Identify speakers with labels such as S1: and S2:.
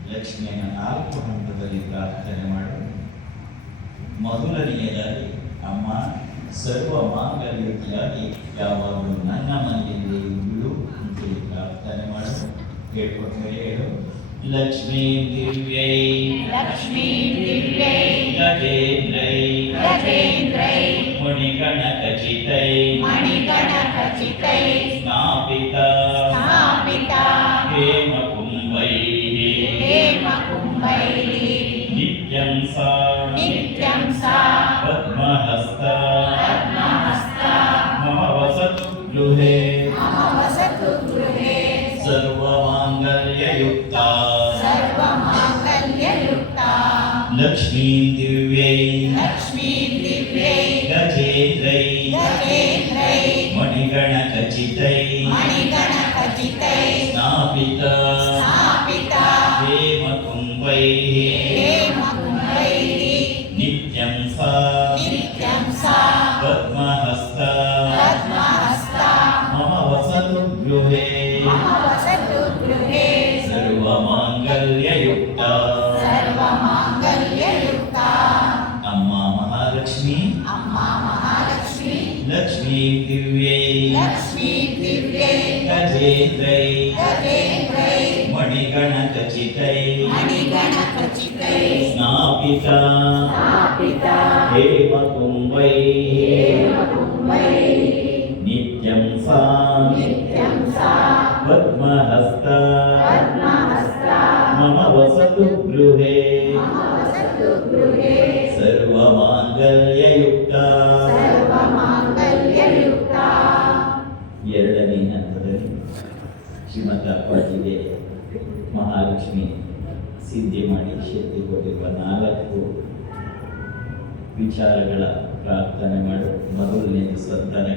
S1: ಲಕ್ಷ್ಮಿಯನ್ನು 4 ಹಂತದಲ್ಲಿ ಪ್ರಾರ್ಥನೆ ಮಾಡು. ಮೊದಲನೆಯದಾಗಿ, ಅಮ್ಮ ಸರ್ವ ಮಾಂಗಲ್ಯಕ್ಕಾಗಿ ಯಾವಾಗಲೂ ನನ್ನ ಮನೆಯಲ್ಲಿ ಬಿಡು ಅಂತೇಳಿ ಪ್ರಾರ್ಥನೆ ಮಾಡು. ಹೇಳ್ಕೊಟ್ರೆ ಹೇಳು. ಲಕ್ಷ್ಮೀ ದಿವ್ಯೈ ಗಜೇಂದ್ರೈ ಮಣಿಗಣಖಚಿತೈ ಸ್ನಾಪಿತ ಹೇಮಕುಂಭೈ ನಿತ್ಯಂ ಸಾ ಪದ್ಮಹಸ್ತ ಮಮ ವಸತು ಗೃಹೇ ಸರ್ವಮಾಂಗಲ್ಯಯುಕ್ತಾ ಲಕ್ಷ್ಮೀ ದಿವ್ಯೈ ಗಜೇಂದ್ರೈ ಮಣಿಗಣಖಚಿತೈ ಸ್ನಾಪಿತ ಹೇಮಕುಂಭೈ ನಿತ್ಯಂ ಸಾ ಪದ್ಮಹಸ್ತ ಮಮ ವಸತು ಗೃಹೇ ಸರ್ವಮಾಂಗಲ್ಯಯುಕ್ತ. ಅಮ್ಮ ಮಹಾಲಕ್ಷ್ಮಿ ಲಕ್ಷ್ಮೀ ದಿವ್ಯೈ ಗಜೇಂದ್ರೈ ಮಣಿಗಣಖಚಿತೈ ಸ್ನಾಪಿತ ಹೇಮಕುಂಭೈ ನಿತ್ಯಂ ಸಾ ಪದ್ಮಹಸ್ತ ಮಮ ವಸತು ಗೃಹೇ ಸರ್ವಮಾಂಗಲ್ಯಯುಕ್ತ. ಎರಡನೇ ಹಂತದಲ್ಲಿ ಶ್ರೀಮಂತ ಅಪ್ಪಾಜಿಗೆ ಮಹಾಲಕ್ಷ್ಮಿ ಸಿದ್ಧಿ ಮಾಡಿ ಶಕ್ತಿ ಕೊಟ್ಟಿರುವ 4 ವಿಚಾರಗಳ ಪ್ರಾರ್ಥನೆ ಮಾಡು. ಮೊದಲನೇದು ಸಂತಾನ